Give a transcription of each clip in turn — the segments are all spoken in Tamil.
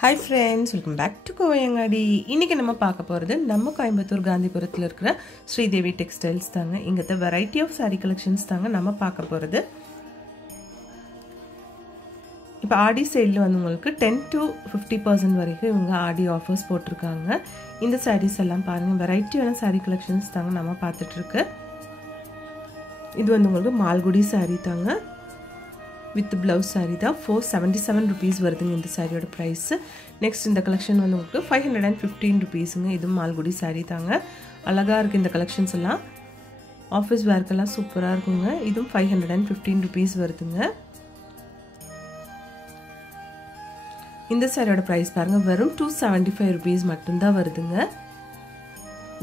Hi friends, welcome back to Kovayangadi. இன்னைக்கு நம்ம பார்க்க போறது நம்ம கோயம்புத்தூர் காந்திபுரத்துல இருக்கிற ஸ்ரீதேவி டெக்ஸ்டைல்ஸ் தாங்க. இங்கத்த variety of saree collections தாங்க நம்ம பார்க்க போறது. இப்ப ஆடி சேல்ல வந்து உங்களுக்கு 10 to 50% வரைக்கும் இவங்க ஆடி ஆஃபர்ஸ் போட்டுருக்காங்க. இந்த sarees எல்லாம் பாருங்க, வெரைட்டியான saree collections தாங்க நம்ம பார்த்துட்டு இருக்கு. இது வந்து உங்களுக்கு மால்குடி saree தாங்க. with blouse saree da 477 rupees வருதுங்க இந்த சாரியோட பிரைஸ். நெக்ஸ்ட் இந்த கலெக்ஷன் வந்து உங்களுக்கு 515 rupeesங்க. இது மால்குடி saree தாங்க. அழகா இருக்கு இந்த கலெக்ஷன்ஸ் எல்லாம். ஆபீஸ் வேர்க்கெல்லாம் சூப்பரா இருக்குங்க. இதுவும் 515 rupees வருதுங்க. இந்த சாரியோட பிரைஸ் பாருங்க, வெறும் 275 rupees மட்டும் தான் வருதுங்க.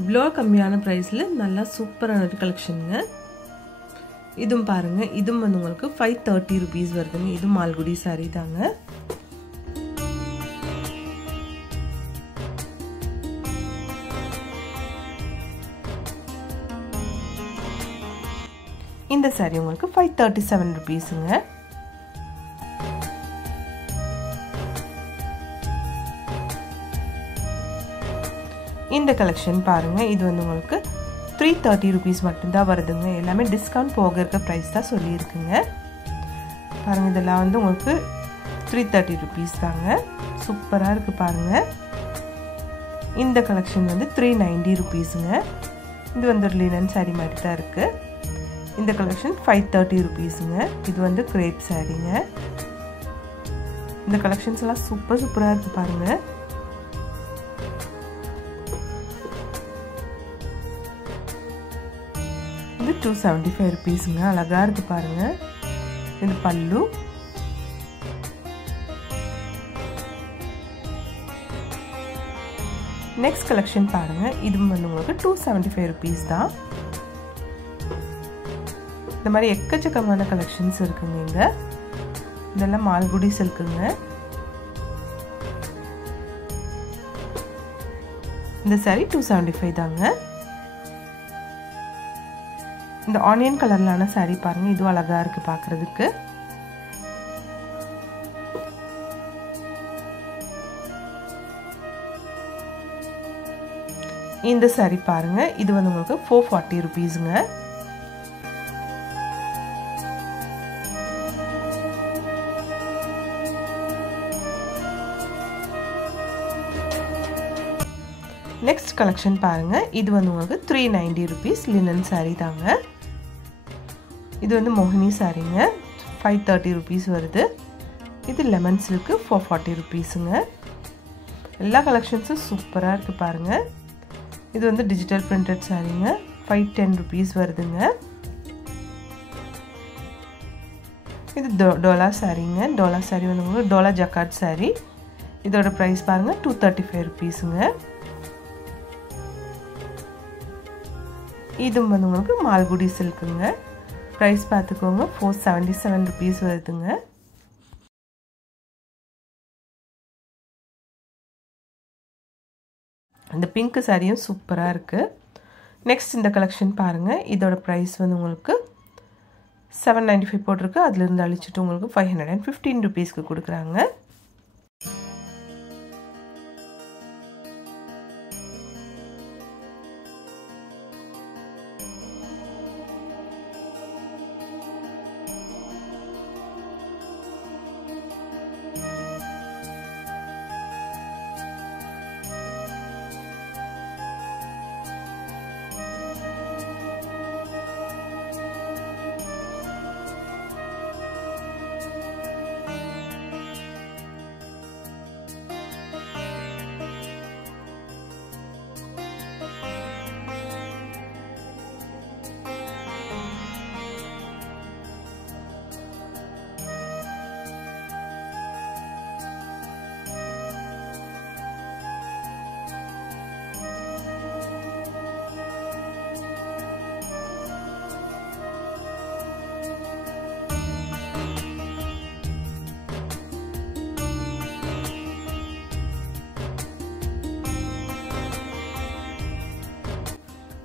இவ்வளோ கம்மியான பிரைஸ்ல நல்லா சூப்பரான கலெக்ஷனுங்க. இதும் பாருங்க, இதும் வந்து உங்களுக்கு 530 rupees வருதுங்க. இது மால்குடி saree தாங்க. இந்த saree உங்களுக்கு 537 rupeesங்க. இந்த கலெக்ஷன் பாருங்க, இது வந்து உங்களுக்கு 330 rupees மட்டும் தான் வருதுங்க. எல்லாமே டிஸ்கவுண்ட் போக இருக்க பிரைஸ் தான் சொல்லியிருக்குங்க. பாருங்க, இதெல்லாம் வந்து உங்களுக்கு 330 rupees தாங்க. சூப்பரா இருக்கு பாருங்க. இந்த கலெக்ஷன் வந்து 390 rupeesங்க. இது வந்து ஒரு லினன் saree மாதிரி தான் இருக்கு. இந்த கலெக்ஷன் 530 rupeesங்க. இது வந்து கிரேப் சாரீங்க. இந்த கலெக்ஷன்ஸ் எல்லாம் சூப்பரா இருக்கு பாருங்க. இது 275 rupeesங்க. அழகா இருக்கு பாருங்க. இது பல்லு. நெக்ஸ்ட் கலெக்ஷன் பாருங்க, இது வந்து உங்களுக்கு 275 rupees தான். இந்த மாதிரி எக்கச்சக்கமான கலெக்ஷன்ஸ் இருக்குங்க இங்க. இதெல்லாம் மால்குடி சில்க்குங்க. இந்த saree 275 தாங்க. இந்த ஆனியன் கலர்லான saree பாருங்க, இது அழகா இருக்கு பார்க்கிறதுக்கு. இந்த saree பாருங்க, இது வந்து உங்களுக்கு 440 rupeesங்க. நெக்ஸ்ட் கலெக்ஷன் பாருங்க, இது வந்து உங்களுக்கு 390 rupees லினன் saree தாங்க. இது வந்து மோகினி சாரீங்க. 530 rupees வருது. இது லெமன் சில்க்கு 440 rupeesங்க. எல்லா கலெக்ஷன்ஸும் சூப்பரா இருக்கு பாருங்க. இது வந்து டிஜிட்டல் பிரிண்டட் சாரீங்க. 510 rupees வருதுங்க. இது டோலா சாரீங்க. டோலா சாரீ வந்து உங்களுக்கு டோலா ஜக்கார்ட் சாரீ. இதோட பிரைஸ் பாருங்க 235 rupeesங்க. இது வந்து உங்களுக்கு மால்குடி சில்க்குங்க. பிரைஸ் பார்த்துக்கோங்க, 477 rupees வருதுங்க. அந்த பிங்க் சாரியும் சூப்பரா இருக்கு. நெக்ஸ்ட் இந்த கலெக்ஷன் பாருங்க, இதோட பிரைஸ் வந்து உங்களுக்கு 795 போட்டிருக்கு. அதுல இருந்து அழிச்சிட்டு உங்களுக்கு 515 rupeesக்கு கொடுக்குறாங்க.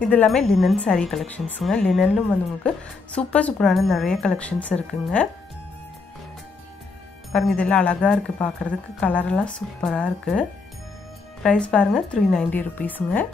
இது எல்லாமே லினன் saree collectionsங்க. லினன்ல வந்து உங்களுக்கு சூப்பரான நிறைய கலெக்ஷன்ஸ் இருக்குங்க. பாருங்கள் இதெல்லாம் அழகாக இருக்குது பார்க்குறதுக்கு, கலரெல்லாம் சூப்பராக இருக்குது. ப்ரைஸ் பாருங்கள் 390 ருபீஸுங்க.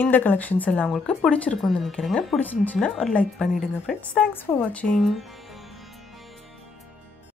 இந்த கலெக்ஷன்ஸ் எல்லாம் உங்களுக்கு பிடிச்சிருக்கும்னு நினைக்கிறேங்க. பிடிச்சிருந்துச்சுன்னா ஒரு லைக் பண்ணிவிடுங்க ஃப்ரெண்ட்ஸ். தேங்க்ஸ் ஃபார் வாட்சிங்.